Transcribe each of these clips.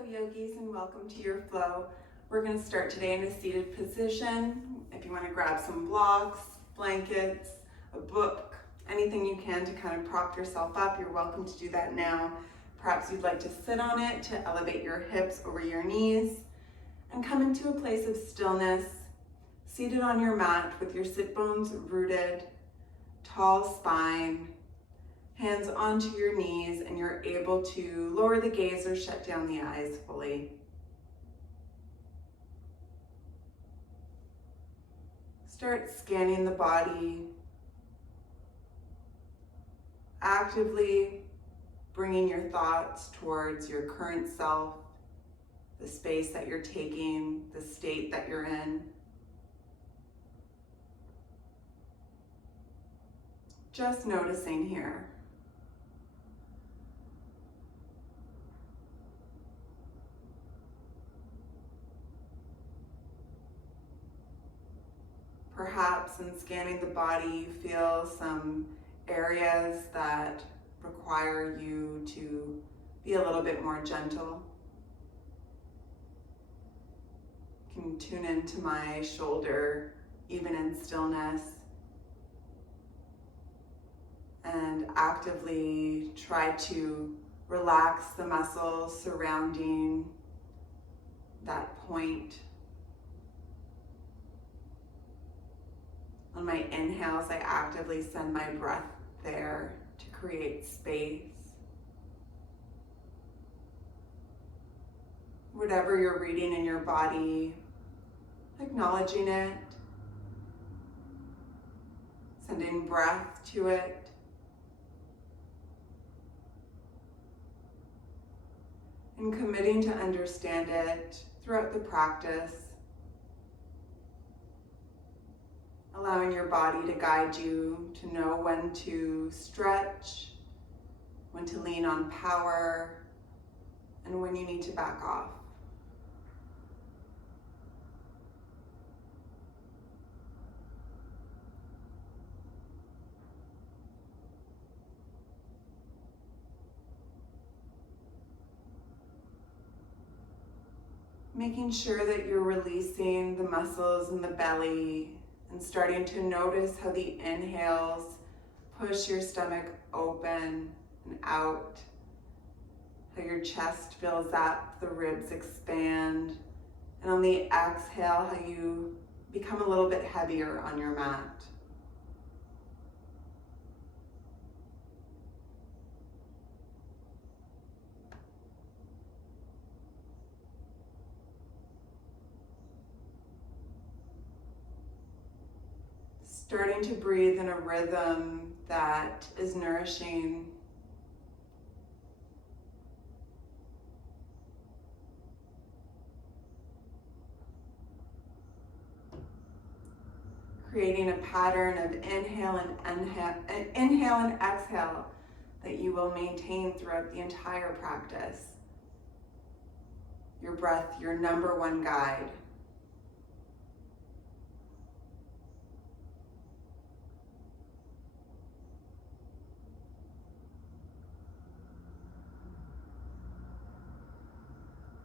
Hello yogis, and welcome to your flow. We're going to start today in a seated position. If you want to grab some blocks, blankets, a book, anything you can to kind of prop yourself up, you're welcome to do that now. Perhaps you'd like to sit on it to elevate your hips over your knees and come into a place of stillness, seated on your mat with your sit bones rooted, tall spine, hands onto your knees, and you're able to lower the gaze or shut down the eyes fully. Start scanning the body, actively bringing your thoughts towards your current self, the space that you're taking, the state that you're in. Just noticing here. Perhaps in scanning the body, you feel some areas that require you to be a little bit more gentle. You can tune into my shoulder, even in stillness, and actively try to relax the muscles surrounding that point. On my inhales, I actively send my breath there to create space. Whatever you're reading in your body, acknowledging it, sending breath to it, and committing to understand it throughout the practice. Allowing your body to guide you to know when to stretch, when to lean on power, and when you need to back off. Making sure that you're releasing the muscles in the belly and starting to notice how the inhales push your stomach open and out, how your chest fills up, the ribs expand, and on the exhale, how you become a little bit heavier on your mat. Starting to breathe in a rhythm that is nourishing. Creating a pattern of inhale and exhale that you will maintain throughout the entire practice. Your breath, your number one guide.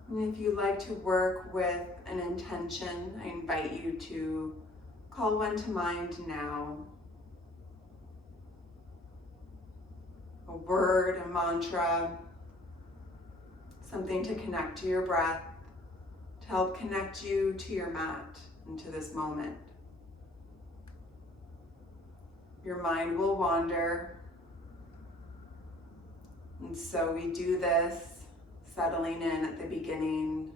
And if you like to work with an intention, I invite you to call one to mind now. A word, a mantra, something to connect to your breath, to help connect you to your mat and to this moment. Your mind will wander, and so we do this settling in at the beginning,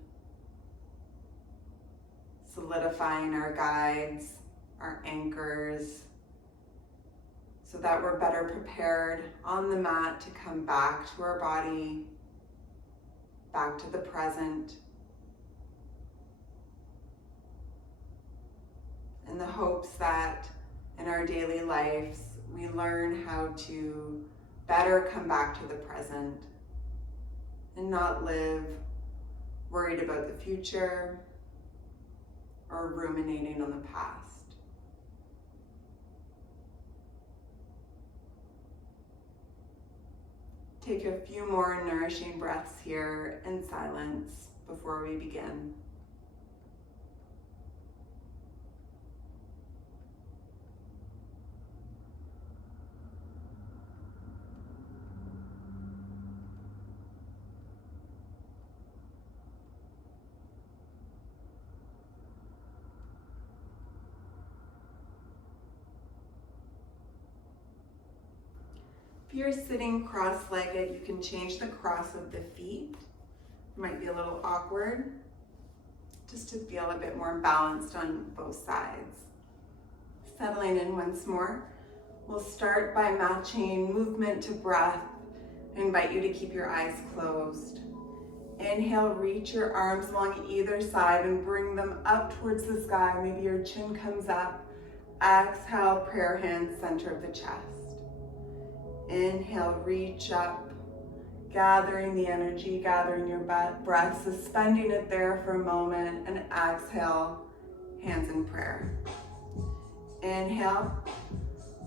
solidifying our guides, our anchors, so that we're better prepared on the mat to come back to our body, back to the present, in the hopes that in our daily lives we learn how to better come back to the present and not live worried about the future or ruminating on the past. take a few more nourishing breaths here in silence before we begin. If you're sitting cross-legged, you can change the cross of the feet. It might be a little awkward, just to feel a bit more balanced on both sides. Settling in once more, we'll start by matching movement to breath. I invite you to keep your eyes closed. Inhale, reach your arms along either side and bring them up towards the sky. Maybe your chin comes up. Exhale, prayer hands center of the chest. Inhale, reach up, gathering the energy, gathering your breath, suspending it there for a moment, and exhale, hands in prayer. Inhale,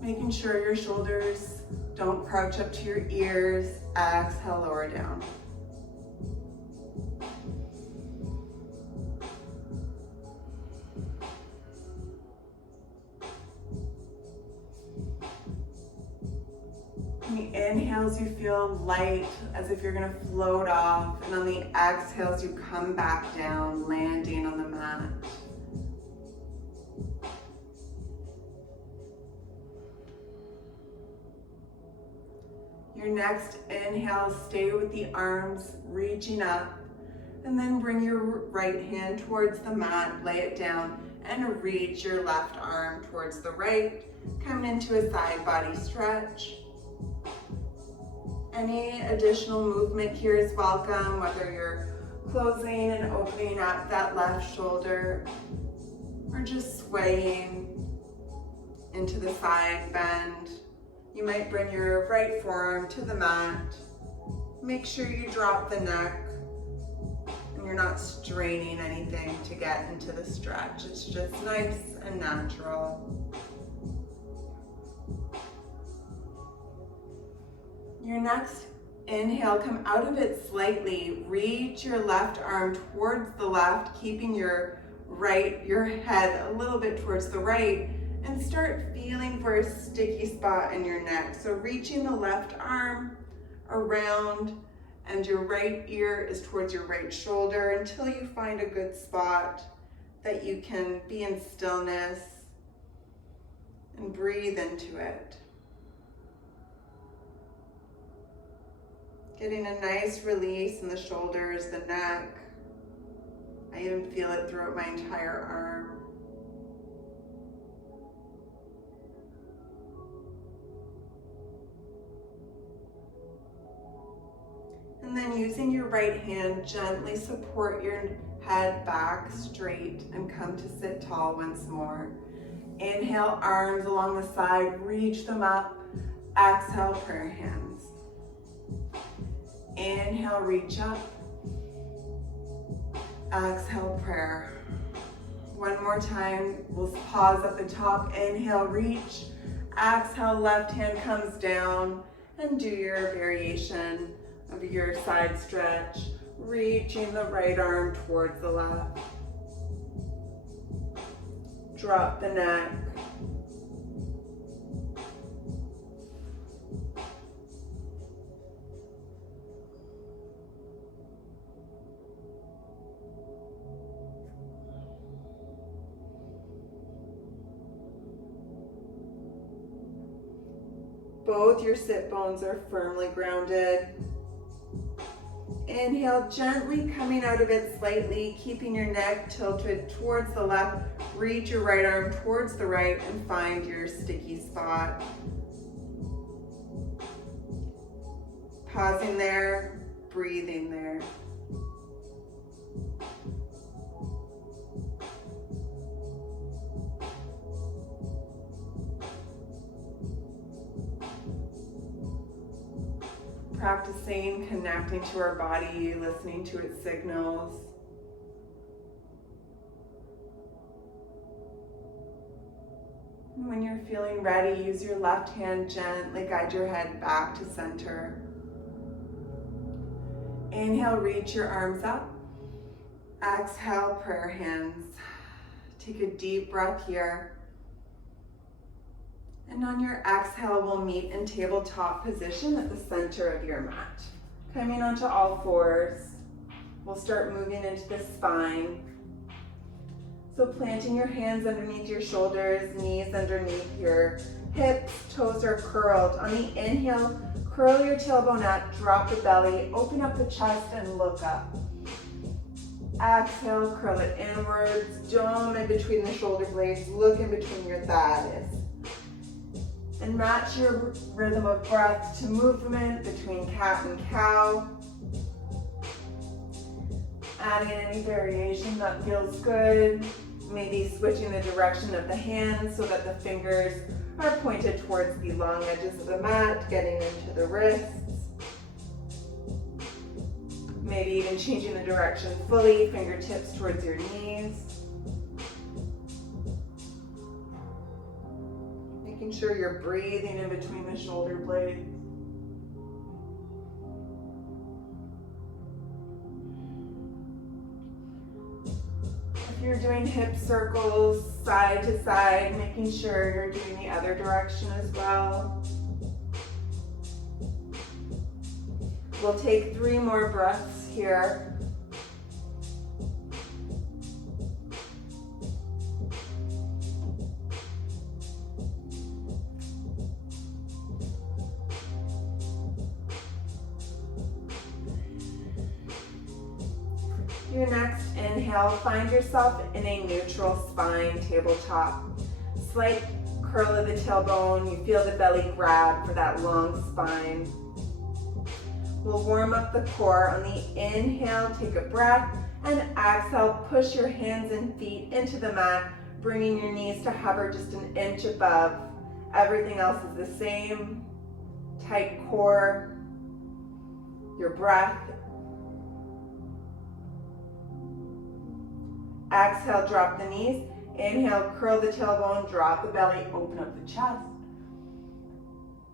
making sure your shoulders don't crouch up to your ears. Exhale, lower down. On the inhales, you feel light, as if you're gonna float off. And on the exhales, you come back down, landing on the mat. Your next inhale, stay with the arms reaching up, and then bring your right hand towards the mat, lay it down, and reach your left arm towards the right, coming into a side body stretch. Any additional movement here is welcome, whether you're closing and opening up that left shoulder or just swaying into the side bend. You might bring your right forearm to the mat. Make sure you drop the neck and you're not straining anything to get into the stretch. It's just nice and natural. Your next inhale, come out of it slightly. Reach your left arm towards the left, keeping your head a little bit towards the right, and start feeling for a sticky spot in your neck. So reaching the left arm around, and your right ear is towards your right shoulder until you find a good spot that you can be in stillness and breathe into it. Getting a nice release in the shoulders, the neck. I even feel it throughout my entire arm. And then using your right hand, gently support your head back straight and come to sit tall once more. Inhale, arms along the side, reach them up. Exhale, prayer hands. Inhale, reach up. Exhale, prayer. One more time, we'll pause at the top. Inhale, reach. Exhale, left hand comes down, and do your variation of your side stretch, reaching the right arm towards the left. Drop the neck. Both your sit bones are firmly grounded. Inhale, gently coming out of it slightly, keeping your neck tilted towards the left. Reach your right arm towards the right and find your sticky spot. Pausing there, breathing there. Practicing connecting to our body, listening to its signals. And when you're feeling ready, use your left hand, gently guide your head back to center. Inhale, reach your arms up. Exhale, prayer hands. Take a deep breath here. And on your exhale, we'll meet in tabletop position at the center of your mat. Coming onto all fours. We'll start moving into the spine. So planting your hands underneath your shoulders, knees underneath your hips, toes are curled. On the inhale, curl your tailbone up, drop the belly, open up the chest and look up. Exhale, curl it inwards, dome in between the shoulder blades, look in between your thighs. And match your rhythm of breath to movement between cat and cow. Adding any variation that feels good. Maybe switching the direction of the hands so that the fingers are pointed towards the long edges of the mat, getting into the wrists. Maybe even changing the direction fully, fingertips towards your knees. Making sure you're breathing in between the shoulder blades. If you're doing hip circles side to side, making sure you're doing the other direction as well. We'll take 3 more breaths here. Your next inhale, find yourself in a neutral spine tabletop. Slight curl of the tailbone, you feel the belly grab for that long spine. We'll warm up the core. On the inhale, take a breath, and exhale, push your hands and feet into the mat, bringing your knees to hover just an inch above. Everything else is the same. Tight core, your breath. Exhale, drop the knees. Inhale, curl the tailbone, drop the belly, open up the chest.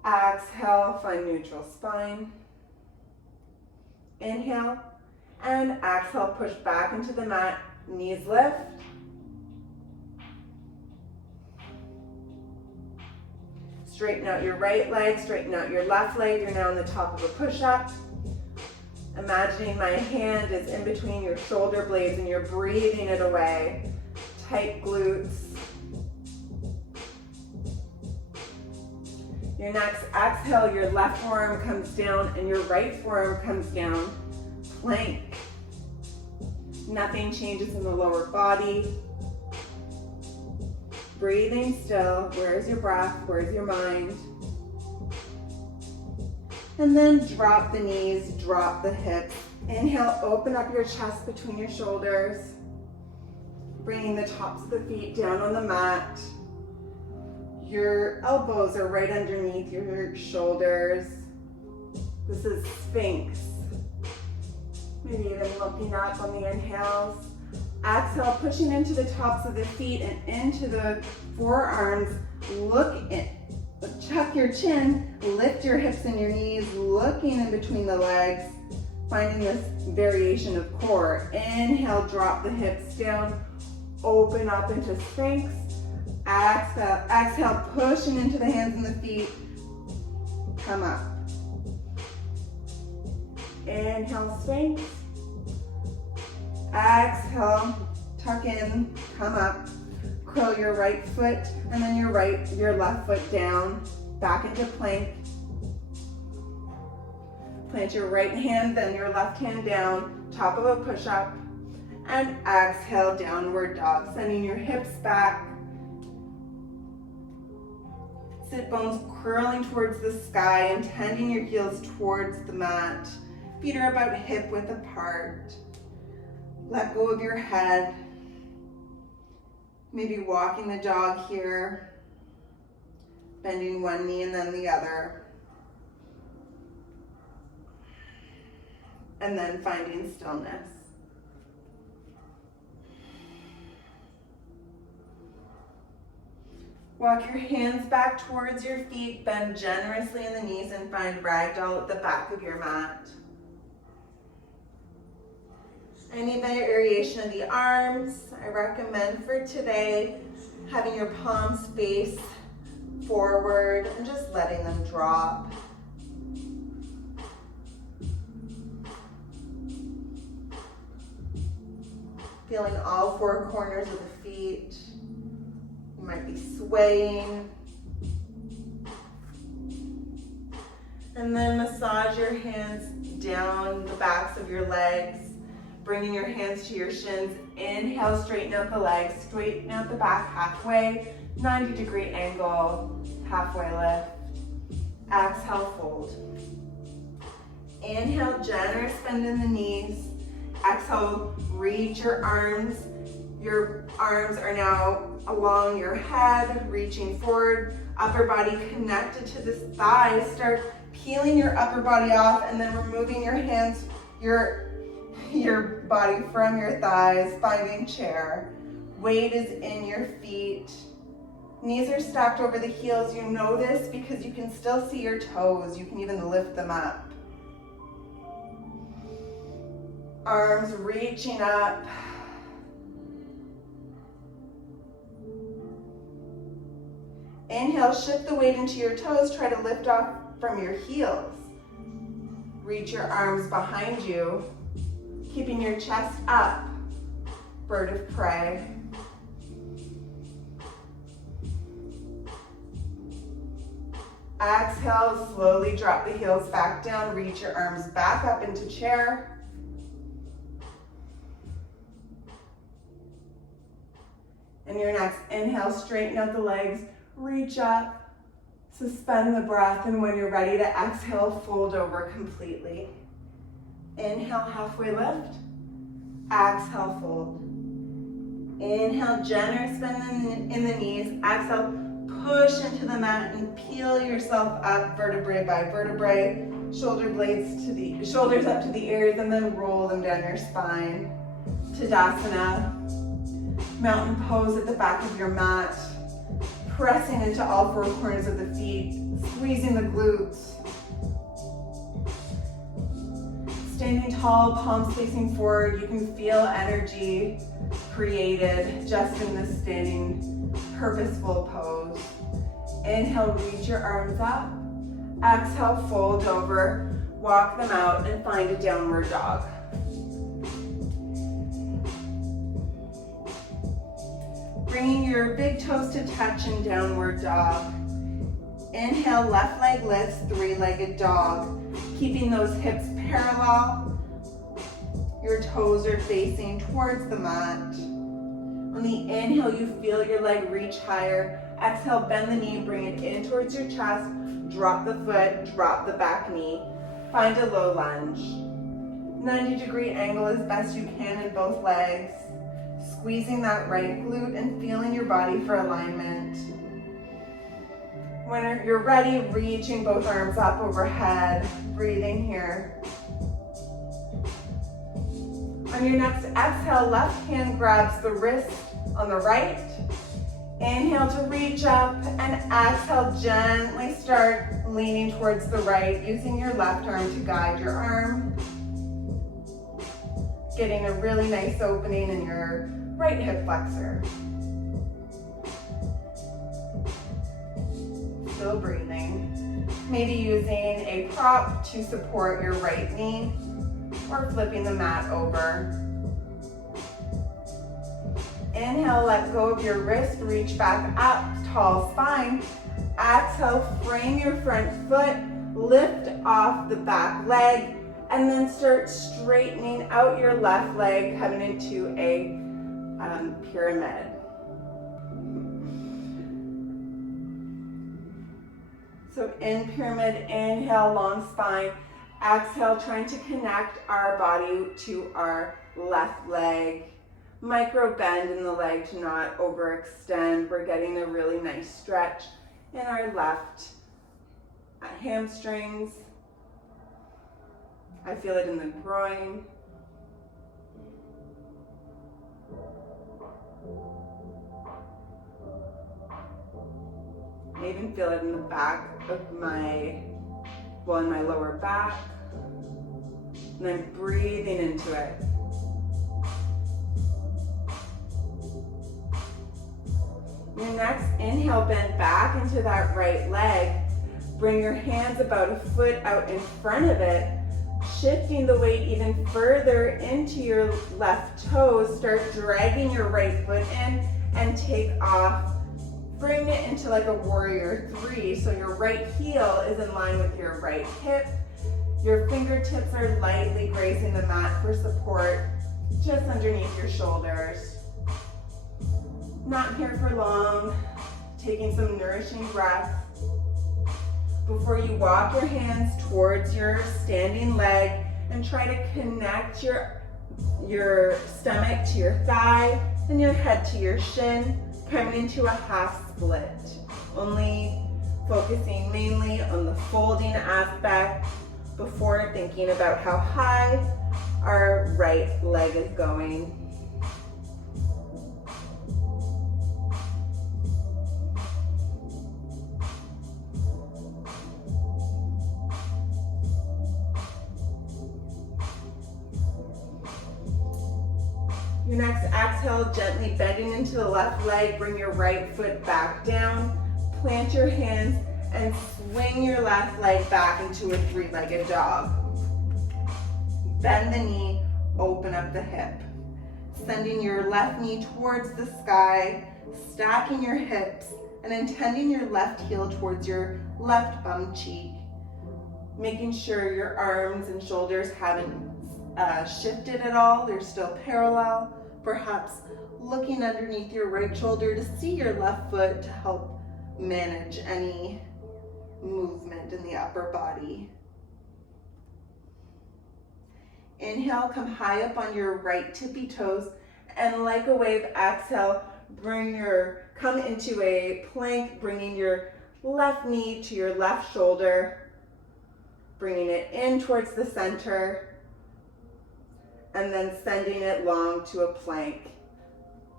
Exhale, find neutral spine. Inhale, and exhale, push back into the mat, knees lift. Straighten out your right leg, straighten out your left leg. You're now on the top of a push-up. Imagining my hand is in between your shoulder blades and you're breathing it away. Tight glutes. Your next exhale, your left forearm comes down and your right forearm comes down. Plank. Nothing changes in the lower body. Breathing still. Where's your breath? Where's your mind? And then drop the knees, drop the hips. Inhale, open up your chest between your shoulders. Bringing the tops of the feet down on the mat. Your elbows are right underneath your shoulders. This is Sphinx. Maybe even looking up on the inhales. Exhale, pushing into the tops of the feet and into the forearms. Look in. Tuck your chin, lift your hips and your knees, looking in between the legs, finding this variation of core. Inhale, drop the hips down, open up into Sphinx. Exhale, pushing into the hands and the feet, come up. Inhale, Sphinx. Exhale, tuck in, come up. Curl your right foot and then your left foot down, back into plank. Plant your right hand, then your left hand down, top of a push-up. And exhale, downward dog, sending your hips back. Sit bones curling towards the sky and tending your heels towards the mat. Feet are about hip width apart. Let go of your head. Maybe walking the dog here, bending one knee and then the other. And then finding stillness. Walk your hands back towards your feet, bend generously in the knees and find ragdoll at the back of your mat. Any variation of the arms, I recommend for today having your palms face forward and just letting them drop. Feeling all four corners of the feet. You might be swaying. And then massage your hands down the backs of your legs, bringing your hands to your shins. Inhale, straighten out the legs, straighten out the back halfway, 90-degree angle, halfway lift. Exhale, fold. Inhale, generous bend in the knees. Exhale, reach your arms. Your arms are now along your head, reaching forward. Upper body connected to the thighs. Start peeling your upper body off and then removing your hands, your body from your thighs, finding chair. Weight is in your feet. Knees are stacked over the heels. You know this because you can still see your toes. You can even lift them up. Arms reaching up. Inhale, shift the weight into your toes. Try to lift off from your heels. Reach your arms behind you, keeping your chest up. Bird of prey. Exhale, slowly drop the heels back down. Reach your arms back up into chair. And your next inhale, straighten out the legs, reach up, suspend the breath, and when you're ready to exhale, fold over completely. Inhale, halfway lift. Exhale, fold. Inhale, generous bend in the knees. Exhale, push into the mat and peel yourself up vertebrae by vertebrae. Shoulders up to the ears, and then roll them down your spine. Tadasana. Mountain pose at the back of your mat. Pressing into all four corners of the feet. Squeezing the glutes. Standing tall, palms facing forward. You can feel energy created just in this standing, purposeful pose. Inhale, reach your arms up. Exhale, fold over. Walk them out and find a downward dog. Bringing your big toes to touch in downward dog. Inhale, left leg lifts, three-legged dog. Keeping those hips parallel. Your toes are facing towards the mat. On the inhale, you feel your leg reach higher. Exhale, bend the knee, bring it in towards your chest. Drop the foot, drop the back knee. Find a low lunge. 90-degree angle as best you can in both legs. Squeezing that right glute and feeling your body for alignment. When you're ready, reaching both arms up overhead, breathing here. On your next exhale, left hand grabs the wrist on the right. Inhale to reach up and exhale, gently start leaning towards the right, using your left arm to guide your arm. Getting a really nice opening in your right hip flexor. Still breathing. Maybe using a prop to support your right knee or flipping the mat over. Inhale, let go of your wrist, reach back up, tall spine. Exhale, frame your front foot, lift off the back leg, and then start straightening out your left leg, coming into a pyramid. So in pyramid, inhale, long spine. Exhale, trying to connect our body to our left leg. Micro bend in the leg to not overextend. We're getting a really nice stretch in our left hamstrings. I feel it in the groin. I even feel it in the back of in my lower back. And I'm breathing into it. next inhale, bend back into that right leg. Bring your hands about a foot out in front of it, shifting the weight even further into your left toes. Start dragging your right foot in and take off. Bring it into like a warrior three. So your right heel is in line with your right hip. Your fingertips are lightly grazing the mat for support, just underneath your shoulders. Not here for long, taking some nourishing breaths. Before you walk your hands towards your standing leg and try to connect your stomach to your thigh and your head to your shin, coming into a half split. Only focusing mainly on the folding aspect before thinking about how high our right leg is going. Your next exhale, gently bending into the left leg, bring your right foot back down, plant your hands, and swing your left leg back into a three-legged dog. Bend the knee, open up the hip. Sending your left knee towards the sky, stacking your hips, and intending your left heel towards your left bum cheek. Making sure your arms and shoulders haven't shifted at all, they're still parallel. Perhaps looking underneath your right shoulder to see your left foot to help manage any movement in the upper body. Inhale, come high up on your right tippy toes, and like a wave, exhale, come into a plank, bringing your left knee to your left shoulder, bringing it in towards the center, and then sending it long to a plank.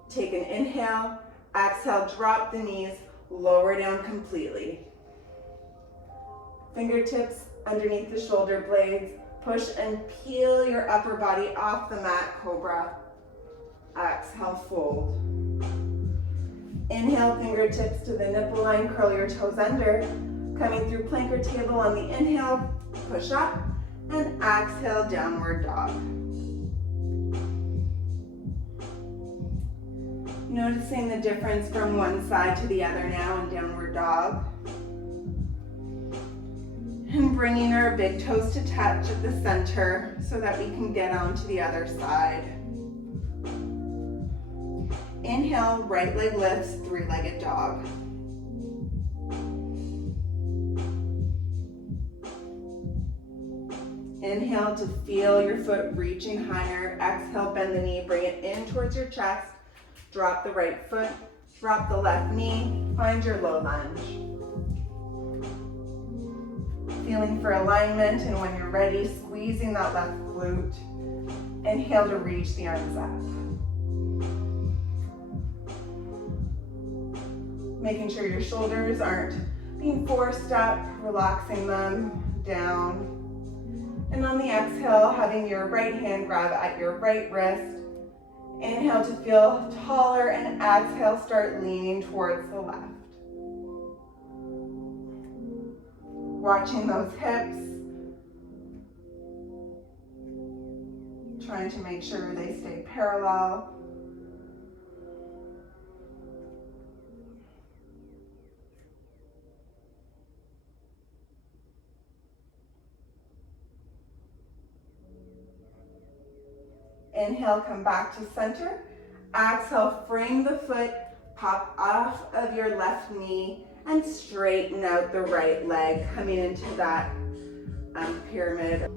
Take an inhale, exhale, drop the knees, lower down completely. Fingertips underneath the shoulder blades, push and peel your upper body off the mat, cobra. Exhale, fold. Inhale, fingertips to the nipple line, curl your toes under. Coming through plank or table on the inhale, push up, and exhale, downward dog. Noticing the difference from one side to the other now in downward dog. And bringing our big toes to touch at the center so that we can get onto the other side. Inhale, right leg lifts, three-legged dog. Inhale to feel your foot reaching higher. Exhale, bend the knee, bring it in towards your chest. Drop the right foot, drop the left knee, find your low lunge. Feeling for alignment, and when you're ready, squeezing that left glute. Inhale to reach the arms up. Making sure your shoulders aren't being forced up, relaxing them down. And on the exhale, having your right hand grab at your right wrist. Inhale to feel taller, and exhale, start leaning towards the left. Watching those hips. Trying to make sure they stay parallel. Inhale, come back to center. Exhale, frame the foot, pop off of your left knee, and straighten out the right leg, coming into that pyramid.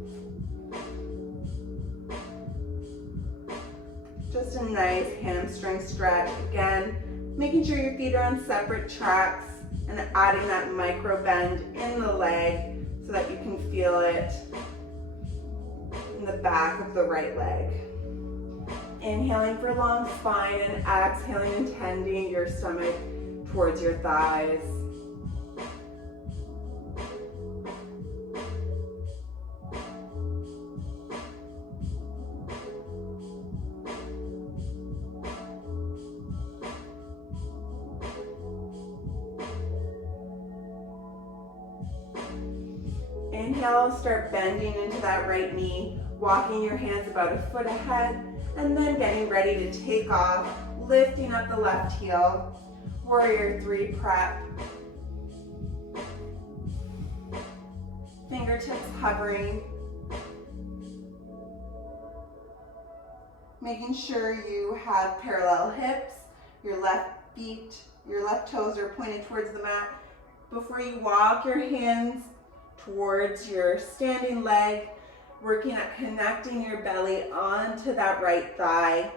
Just a nice hamstring stretch. Again, making sure your feet are on separate tracks and adding that micro bend in the leg so that you can feel it in the back of the right leg. Inhaling for long spine and exhaling and tending your stomach towards your thighs. Inhale, start bending into that right knee, walking your hands about a foot ahead, and then getting ready to take off, lifting up the left heel. Warrior 3 prep. Fingertips hovering. Making sure you have parallel hips, your left feet, your left toes are pointed towards the mat. Before you walk your hands towards your standing leg, working at connecting your belly onto that right thigh,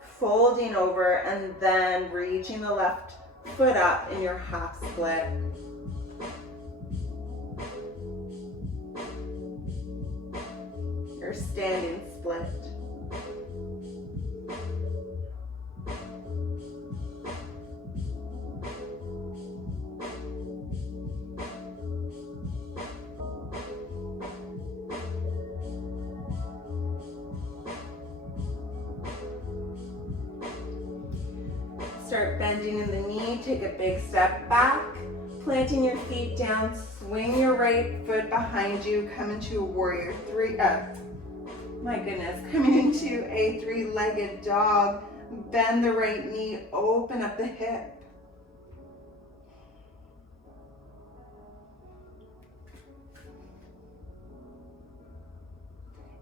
folding over, and then reaching the left foot up in your half split. Your standing split. Start bending in the knee, take a big step back, planting your feet down, swing your right foot behind you, come into a warrior 3, coming into a 3-legged dog. Bend the right knee, open up the hip.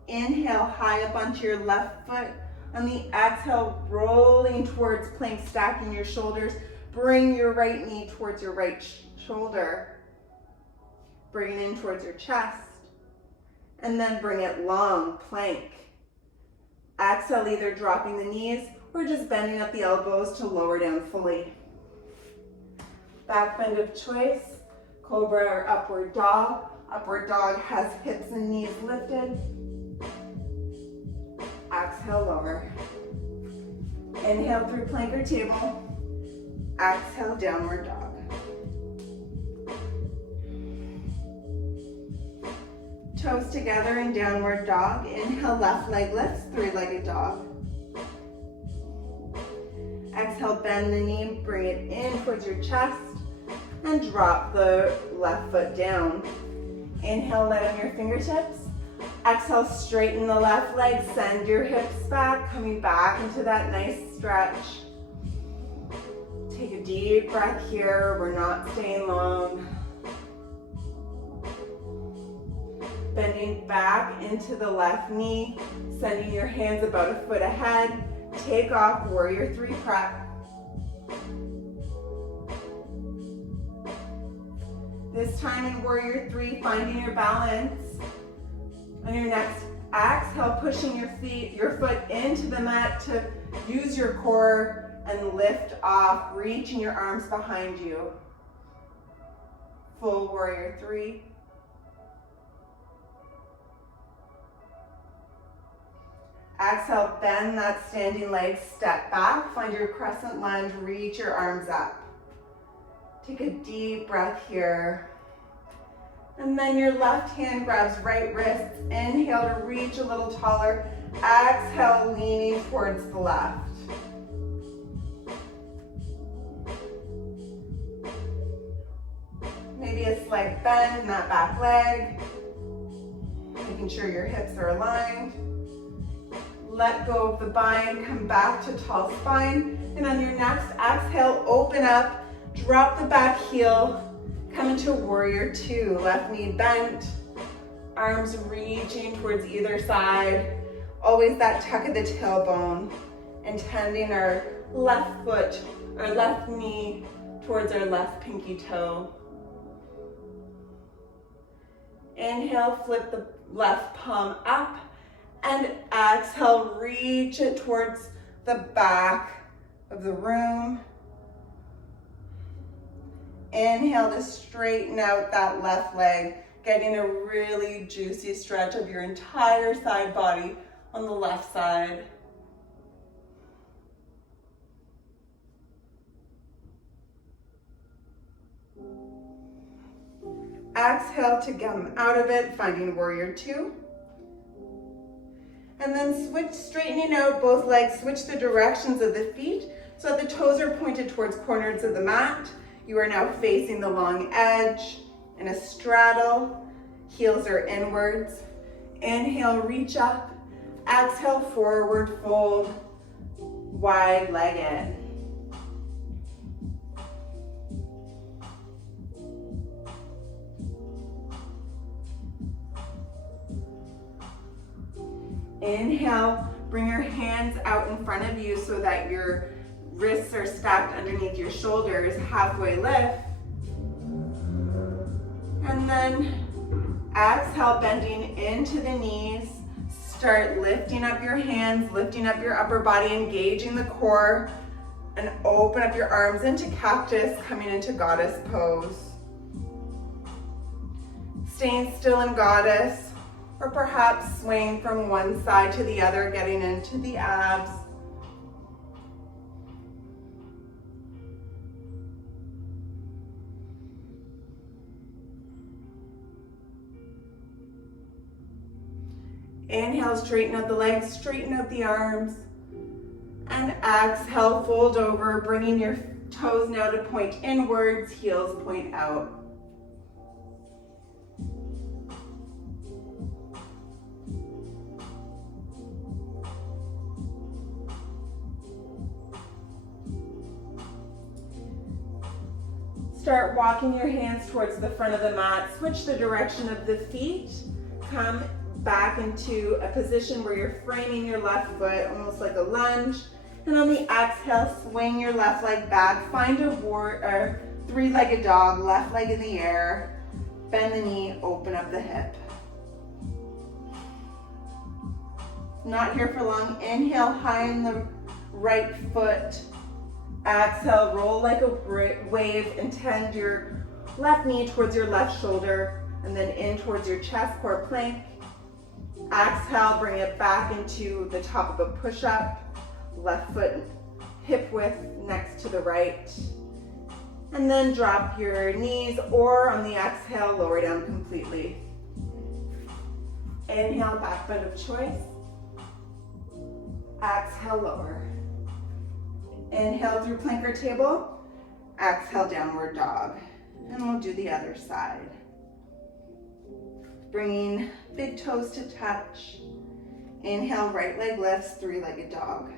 Inhale, high up onto your left foot. On the exhale, rolling towards plank, stacking your shoulders. Bring your right knee towards your right shoulder. Bring it in towards your chest. And then bring it long, plank. Exhale, either dropping the knees or just bending at the elbows to lower down fully. Back bend of choice, cobra or upward dog. Upward dog has hips and knees lifted. Exhale, lower. Inhale through plank or table. Exhale, downward dog. Toes together in downward dog. Inhale, left leg lifts, 3-legged dog. Exhale, bend the knee, bring it in towards your chest, and drop the left foot down. Inhale, let on your fingertips. Exhale, straighten the left leg, send your hips back, coming back into that nice stretch. Take a deep breath here, we're not staying long. Bending back into the left knee, sending your hands about a foot ahead. Take off, warrior 3 prep. This time in warrior 3, finding your balance. On your next exhale, pushing your foot into the mat to use your core and lift off, reaching your arms behind you. Full warrior 3. Exhale, bend that standing leg, step back, find your crescent lunge, reach your arms up. Take a deep breath here. And then your left hand grabs right wrist. Inhale to reach a little taller. Exhale, leaning towards the left. Maybe a slight bend in that back leg. Making sure your hips are aligned. Let go of the bind, come back to tall spine. And on your next exhale, open up, drop the back heel, come into warrior 2. Left knee bent, arms reaching towards either side. Always that tuck of the tailbone, intending our left foot, our left knee towards our left pinky toe. Inhale, flip the left palm up, and exhale, reach it towards the back of the room. Inhale to straighten out that left leg, getting a really juicy stretch of your entire side body on the left side. Exhale to come out of it, finding warrior 2. And then switch, straightening out both legs, switch the directions of the feet so that the toes are pointed towards corners of the mat. You are now facing the long edge in a straddle. Heels are inwards. Inhale, reach up. Exhale, forward fold, wide legged. Inhale, bring your hands out in front of you so that your wrists are stacked underneath your shoulders, halfway lift. And then exhale, bending into the knees. Start lifting up your hands, lifting up your upper body, engaging the core, and open up your arms into cactus, coming into goddess pose. Staying still in goddess, or perhaps swaying from one side to the other, getting into the abs. Inhale, straighten out the legs, straighten out the arms. And exhale, fold over, bringing your toes now to point inwards, heels point out. Start walking your hands towards the front of the mat. Switch the direction of the feet. Come back into a position where you're framing your left foot, almost like a lunge. And on the exhale, swing your left leg back. Find a three-legged dog, left leg in the air. Bend the knee, open up the hip. Not here for long. Inhale, high in the right foot. Exhale, roll like a wave and tend your left knee towards your left shoulder and then in towards your chest, core plank. Exhale, bring it back into the top of a push-up. Left foot hip width next to the right. And then drop your knees, or on the exhale, lower down completely. Inhale, back bend of choice. Exhale, lower. Inhale through plank or table. Exhale, downward dog. And we'll do the other side. Bringing big toes to touch. Inhale, right leg lifts, three-legged dog.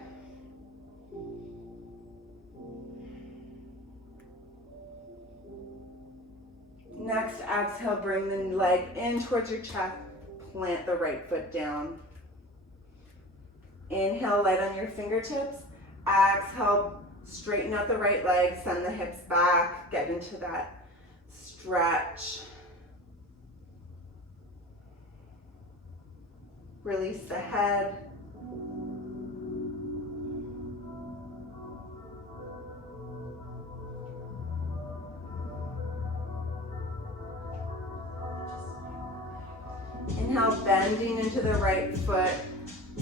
Next, exhale, bring the leg in towards your chest. Plant the right foot down. Inhale, light on your fingertips. Exhale, straighten out the right leg, send the hips back, get into that stretch. Release the head. Inhale, bending into the right foot,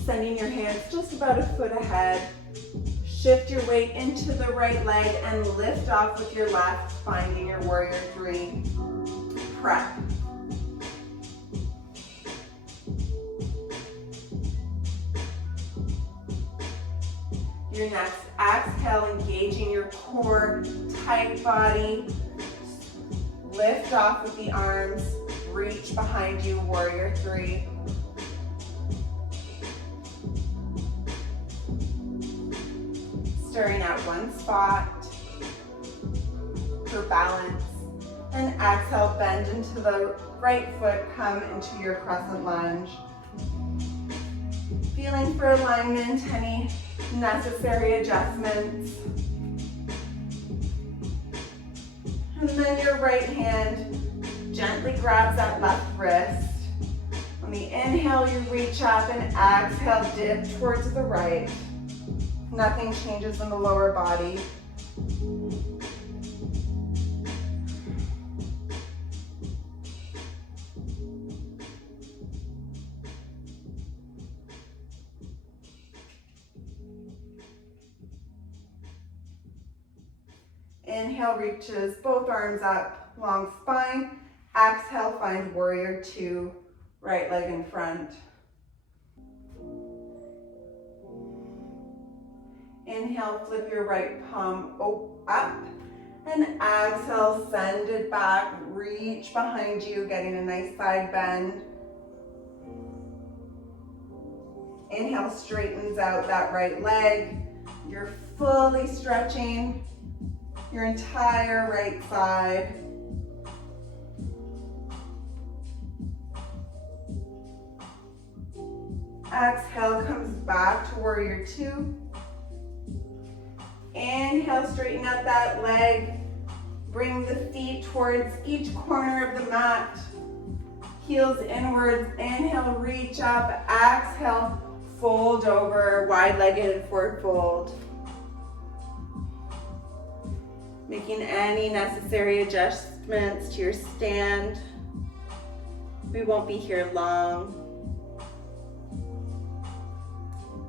sending your hands just about a foot ahead. Shift your weight into the right leg and lift off with your left, finding your warrior three. Prep. Your next exhale, engaging your core, tight body. Lift off with the arms, reach behind you, warrior three. Stirring out one spot for balance. And exhale, bend into the right foot, come into your crescent lunge. Feeling for alignment, any necessary adjustments. And then your right hand gently grabs that left wrist. On the inhale, you reach up, and exhale, dip towards the right. Nothing changes in the lower body. Inhale, reaches both arms up, long spine. Exhale, find warrior two, right leg in front. Inhale, flip your right palm up. And exhale, send it back, reach behind you, getting a nice side bend. Inhale, straightens out that right leg. You're fully stretching your entire right side. Exhale, comes back to warrior two. Inhale, straighten out that leg. Bring the feet towards each corner of the mat. Heels inwards. Inhale, reach up. Exhale, fold over, wide-legged forward fold. Making any necessary adjustments to your stand. We won't be here long.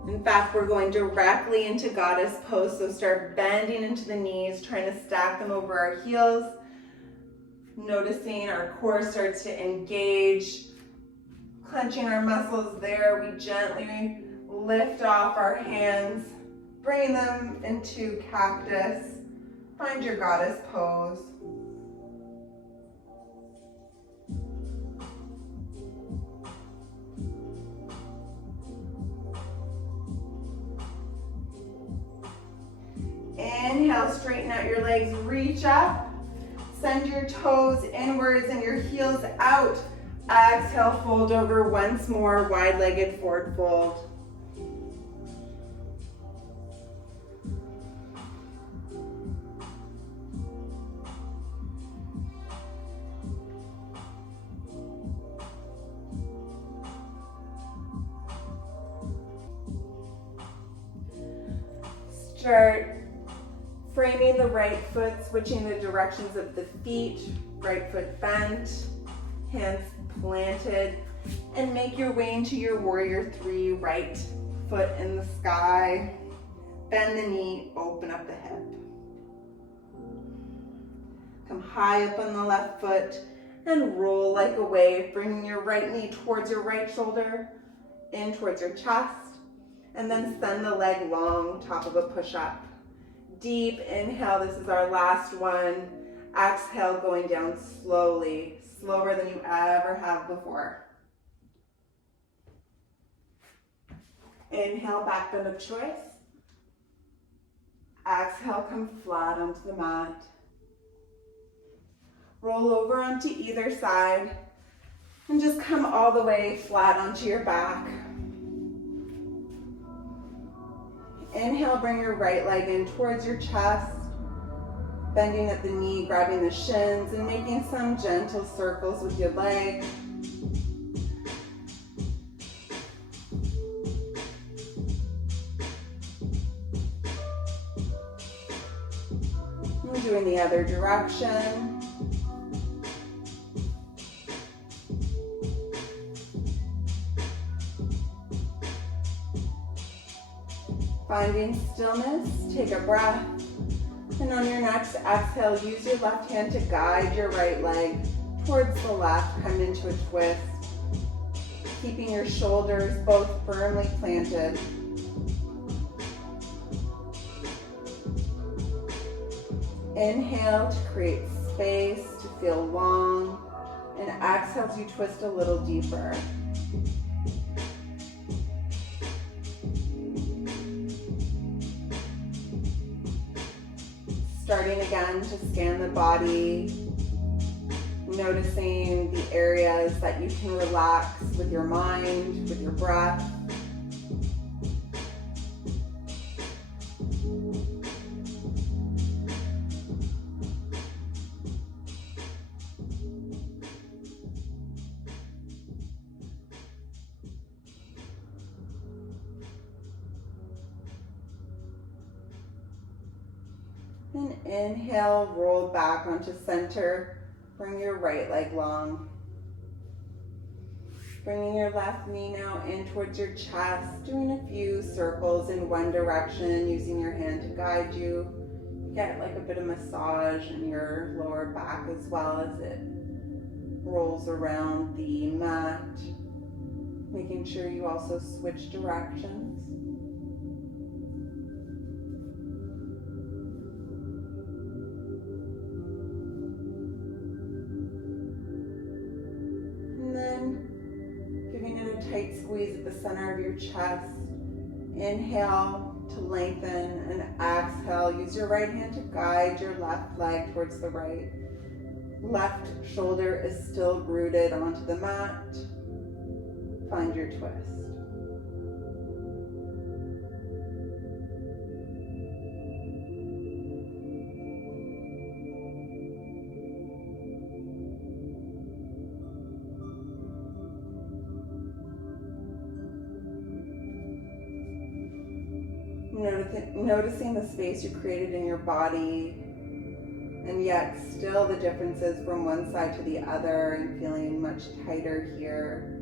In fact, we're going directly into goddess pose, so start bending into the knees, trying to stack them over our heels. Noticing our core starts to engage, clenching our muscles there. We gently lift off our hands, bring them into cactus. Find your goddess pose. Inhale, straighten out your legs, reach up. Send your toes inwards and your heels out. Exhale, fold over once more, wide-legged forward fold. Start framing the right foot, switching the directions of the feet, right foot bent, hands planted, and make your way into your warrior three, right foot in the sky. Bend the knee, open up the hip. Come high up on the left foot and roll like a wave, bringing your right knee towards your right shoulder, in towards your chest, and then send the leg long, top of a push-up. Deep inhale, this is our last one. Exhale, going down slowly, slower than you ever have before. Inhale, back bend of choice. Exhale, come flat onto the mat. Roll over onto either side and just come all the way flat onto your back. Inhale, bring your right leg in towards your chest, bending at the knee, grabbing the shins, and making some gentle circles with your leg. And doing the other direction. Finding stillness, take a breath, and on your next exhale, use your left hand to guide your right leg towards the left, come into a twist, keeping your shoulders both firmly planted. Inhale to create space, to feel long, and exhale to twist a little deeper. Starting again to scan the body, noticing the areas that you can relax with your mind, with your breath. And inhale, roll back onto center. Bring your right leg long. Bringing your left knee now in towards your chest, doing a few circles in one direction, using your hand to guide you. Get like a bit of massage in your lower back as well as it rolls around the mat. Making sure you also switch directions. the center of your chest. Inhale to lengthen, and exhale. Use your right hand to guide your left leg towards the right. Left shoulder is still rooted onto the mat. Find your twist. Noticing the space you created in your body, and yet still the differences from one side to the other, and feeling much tighter here.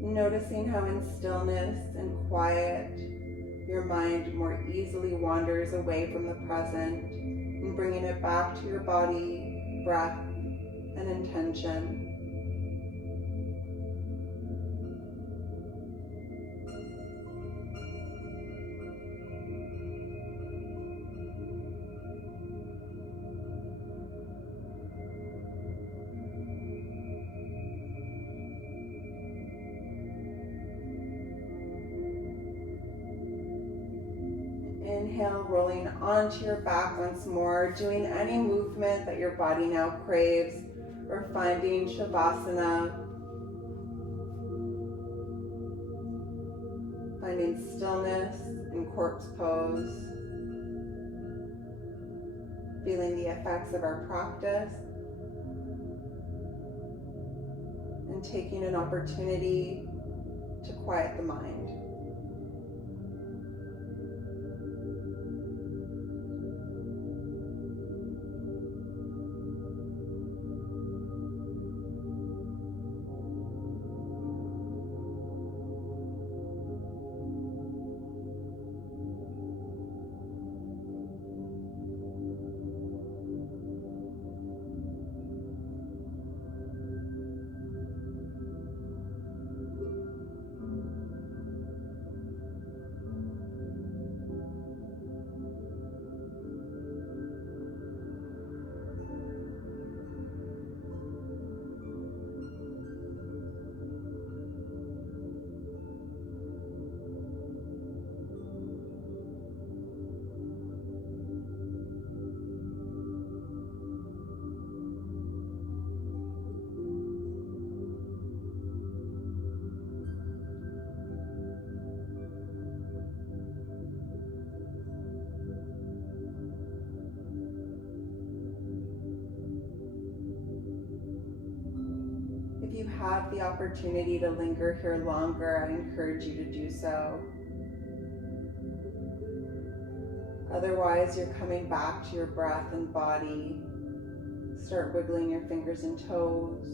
Noticing how in stillness and quiet, your mind more easily wanders away from the present, and bringing it back to your body, breath, and intention. Inhale, rolling onto your back once more, doing any movement that your body now craves, or finding Shavasana, finding stillness in corpse pose, feeling the effects of our practice, and taking an opportunity to quiet the mind. If you have the opportunity to linger here longer, I encourage you to do so. Otherwise, you're coming back to your breath and body. Start wiggling your fingers and toes,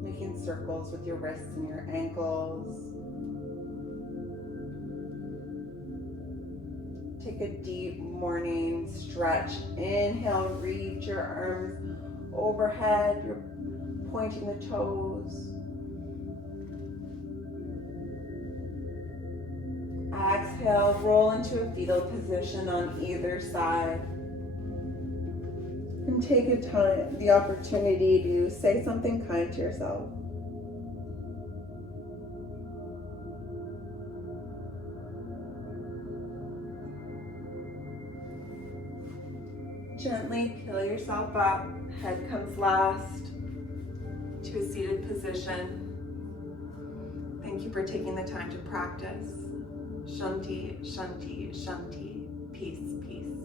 making circles with your wrists and your ankles. Take a deep morning stretch. Inhale, reach your arms overhead. You're pointing the toes. Exhale, roll into a fetal position on either side. And take the opportunity to say something kind to yourself. Gently peel yourself up, head comes last, to a seated position. Thank you for taking the time to practice. Shanti, Shanti, Shanti. Peace, peace.